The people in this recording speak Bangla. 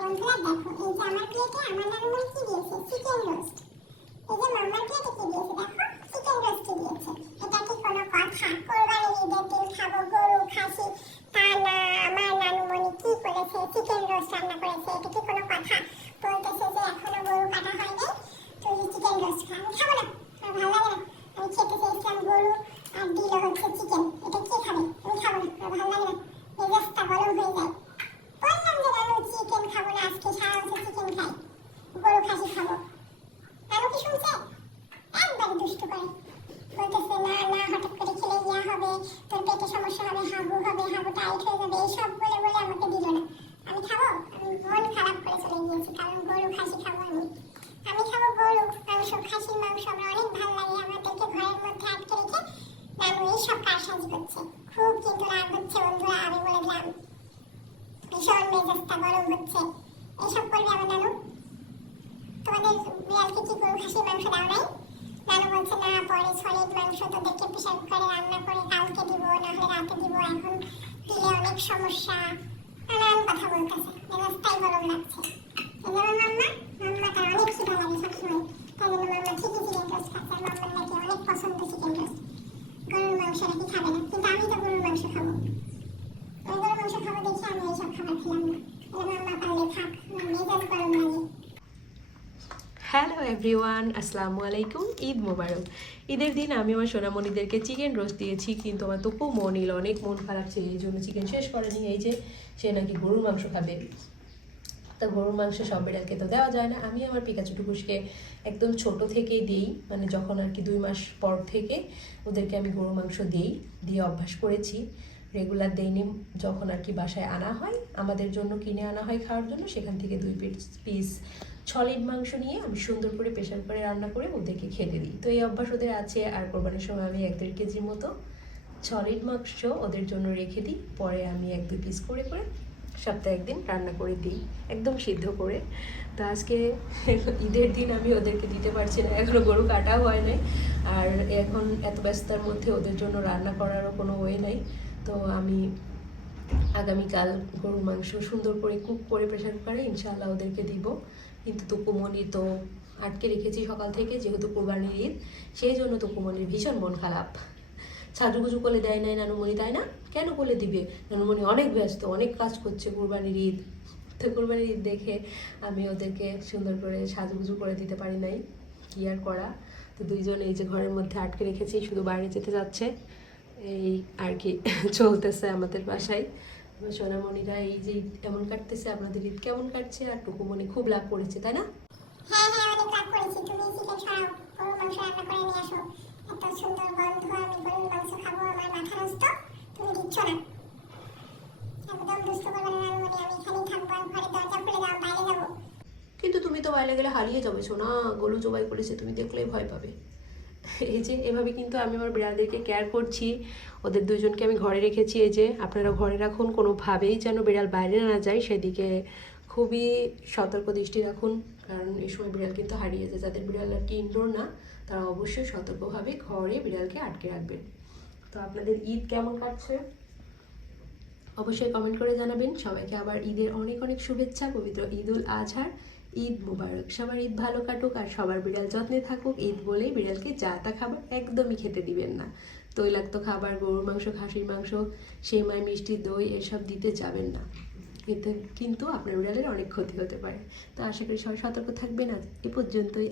বন্ধুরা, দেখো, এই যে আমার প্লেটে আমার নানুমণি কি দিয়েছে? চিকেন রোস্ট এই যে মাম্মার প্লেটে কি দিয়েছে? দেখো চিকেন রোস্ট দিয়েছে। এটা কি কোনো কথা? কোরবানির ঈদের দিন খাব, গরু, খাসি। তা না, আমার নানুমণি কি করেছে? চিকেন রোস্ট রান্না করেছে এটা কি কোনো কথা বলতেছে যে এখনও গরু কাটা হয়নি তুই চিকেন রোস্ট খা আমি খাব না আমার ভালো লাগে না আমি খেতে চেয়েছিলাম গরু আর দিল হচ্ছে চিকেন এটা কে খাবে আমি খাব না আমার ভালো লাগে না মেজাজটা গরম হয়ে যায় বললাম যে নানু চিকেন খাব না আজকে সারা বছর চিকেন খাই গরু খাসি খাব নানু কি শুনছে একবারে দুষ্টু করে বলতেছে না না হঠাৎ করে খেলে ইয়া হবে তোর পেটে সমস্যা হবে হাগু হবে হাগু টাইট হয়ে যাবে এইসব বলে বলে আমাকে দিল না আমি খাব আমি মন খারাপ কারণ গরু খাসি খাব আমি। আমি খাব গরু, মাংস মাংস, আমার অনেক ভালো লাগে আমাদেরকে ঘরের মধ্যে আটকে রেখে। নানু এইসব কারসাজি করছে। খুব কিন্তু রাগ হচ্ছে বন্ধুরা, আমি বলে দিলাম। ভীষণ মেজাজটা গরম হচ্ছে। এসব করবে আমার নানু। তোমাদের বিড়ালকে কি গরু খাসির মাংস দাও নাই? নানু বলছে, না, পরে সলিড মাংস তোদেরকে প্রেশার রান্না করে কালকে দিব, নাহলে রাতে দিব। এখন দিলে অনেক সমস্যা। নানান কথা বলতেছে মেজাজটাই গরম লাগছে এই যে আমার মাম্মা মাম্মা তার অনেক খিদা লাগে সবসময় তাই জন্য মাম্মা ঠিকই চিকেন রোস্ট খাচ্ছে আর মাম্মার নাকি অনেক পছন্দ চিকেন রোস্ট গরুর মাংস নাকি খাবে কিন্তু আমি তো গরুর মাংস খাব। গরুর মাংস খাব আমি এইসব খাবার হ্যালো এভরিওয়ান আসসালামু আলাইকুম, ঈদ মোবারক। ঈদের দিন আমি আমার সোনামণিদেরকে চিকেন রোস্ট দিয়েছি, কিন্তু আমার তপু মনিল অনেক মন খারাপ ছিল এই জন্য চিকেন শেষ করেনি। এই যে, সে নাকি গরুর মাংস খাবে। তা গরুর মাংস সব বিড়ালকে তো দেওয়া যায় না। আমি আমার পিকাচু টুকুসকে একদম ছোট থেকেই দিই। মানে যখন আর কি দুই মাস পর থেকে ওদেরকে আমি গরুর মাংস দিই, দিয়ে অভ্যাস করেছি। রেগুলার দেইনি যখন আর কি বাসায় আনা হয়, আমাদের জন্য কিনে আনা হয় খাওয়ার জন্য, সেখান থেকে দুই পিস পিস সলিড মাংস নিয়ে আমি সুন্দর করে প্রেশার করে রান্না করে ওদেরকে খেতে দিই। তো এই অভ্যাস ওদের আছে, আর কোরবানির সময় আমি এক দেড় কেজির মতো সলিড মাংস ওদের জন্য রেখে দিই। পরে আমি এক দুই পিস করে করে সপ্তাহে একদিন রান্না করে দিই, একদম সিদ্ধ করে। তো আজকে ঈদের দিন আমি ওদেরকে দিতে পারছি না, এখনও গরু কাটাও হয় নাই। আর এখন এত ব্যস্ততার মধ্যে ওদের জন্য রান্না করারও কোনো ওয়ে নাই। তো আমি আগামীকাল গরুর মাংস সুন্দর করে কুক করে প্রেশার কুকারে ইনশাআল্লাহ ওদেরকে দিব। কিন্তু তুকুমণি তো আটকে রেখেছি সকাল থেকে, যেহেতু কোরবানির ঈদ, সেই জন্য তুকুমণির ভীষণ মন খারাপ। সাজুগুজু করে দেয় নাই নানুমণি, তাই না? কেন বলে দিবে? নানুমণি অনেক ব্যস্ত, অনেক কাজ করছে কোরবানির ঈদ। তো কোরবানির ঈদ দেখে আমি ওদেরকে সুন্দর করে সাজুগুজু করে দিতে পারি নাই। কি আর করা? তো দুইজন এই যে ঘরের মধ্যে আটকে রেখেছি, শুধু বাইরে যেতে যাচ্ছে। এই আর কি চলতেছে আমাদের বাসায়। সোনামণিরা এই যে ঈদ কেমন কাটতেছে, আপনাদের ঈদ কেমন কাটছে? আর টুকুমণি খুব লাভ করেছে, তাই না? হ্যাঁ হ্যাঁ অনেক করেছি। তুমি সরাও গরুর মাংস রান্না করে নিয়ে আসো এত সুন্দর গন্ধ আমি গরুর মাংস খাব আমার মাথা নষ্ট তুমি কিন্তু তুমি তো বাইরে গেলে হারিয়ে যাবে, সোনা। গলু জবাই করেছে, তুমি দেখলেই ভয় পাবে। এই যে, এভাবে কিন্তু আমি আমার বিড়ালদেরকে কেয়ার করছি। ওদের দুজনকে আমি ঘরে রেখেছি, এই যে, আপনারা ঘরে রাখুন, কোনোভাবেই যেন বিড়াল বাইরে না যায়, সেদিকে খুবই সতর্ক দৃষ্টি রাখুন। কারণ এই সময় বিড়াল কিন্তু হারিয়ে যায়, যাদের বিড়াল আর কি ইনডোর না, তারা অবশ্যই সতর্কভাবে ঘরে বিড়ালকে আটকে রাখবেন। তো আপনাদের ঈদ কেমন কাটছে? অবশ্যই কমেন্ট করে জানাবেন। সবাইকে আবার ঈদের অনেক অনেক শুভেচ্ছা, পবিত্র ঈদ উল আজহার, ঈদ মুবারক। সবার ঈদ ভালো কাটুক আর সবার বিড়াল যত্নে থাকুক। ঈদ বলেই বিড়ালকে যা তা খাবার একদমই খেতে দিবেন না। তৈলাক্ত খাবার, গরুর মাংস, খাসির মাংস, সেমাই, মিষ্টি, দই এসব দিতে যাবেন না। এতে কিন্তু আপনার বিড়ালের অনেক ক্ষতি হতে পারে। তো আশা করি সবাই সতর্ক থাকবেন। আজ এ পর্যন্তই।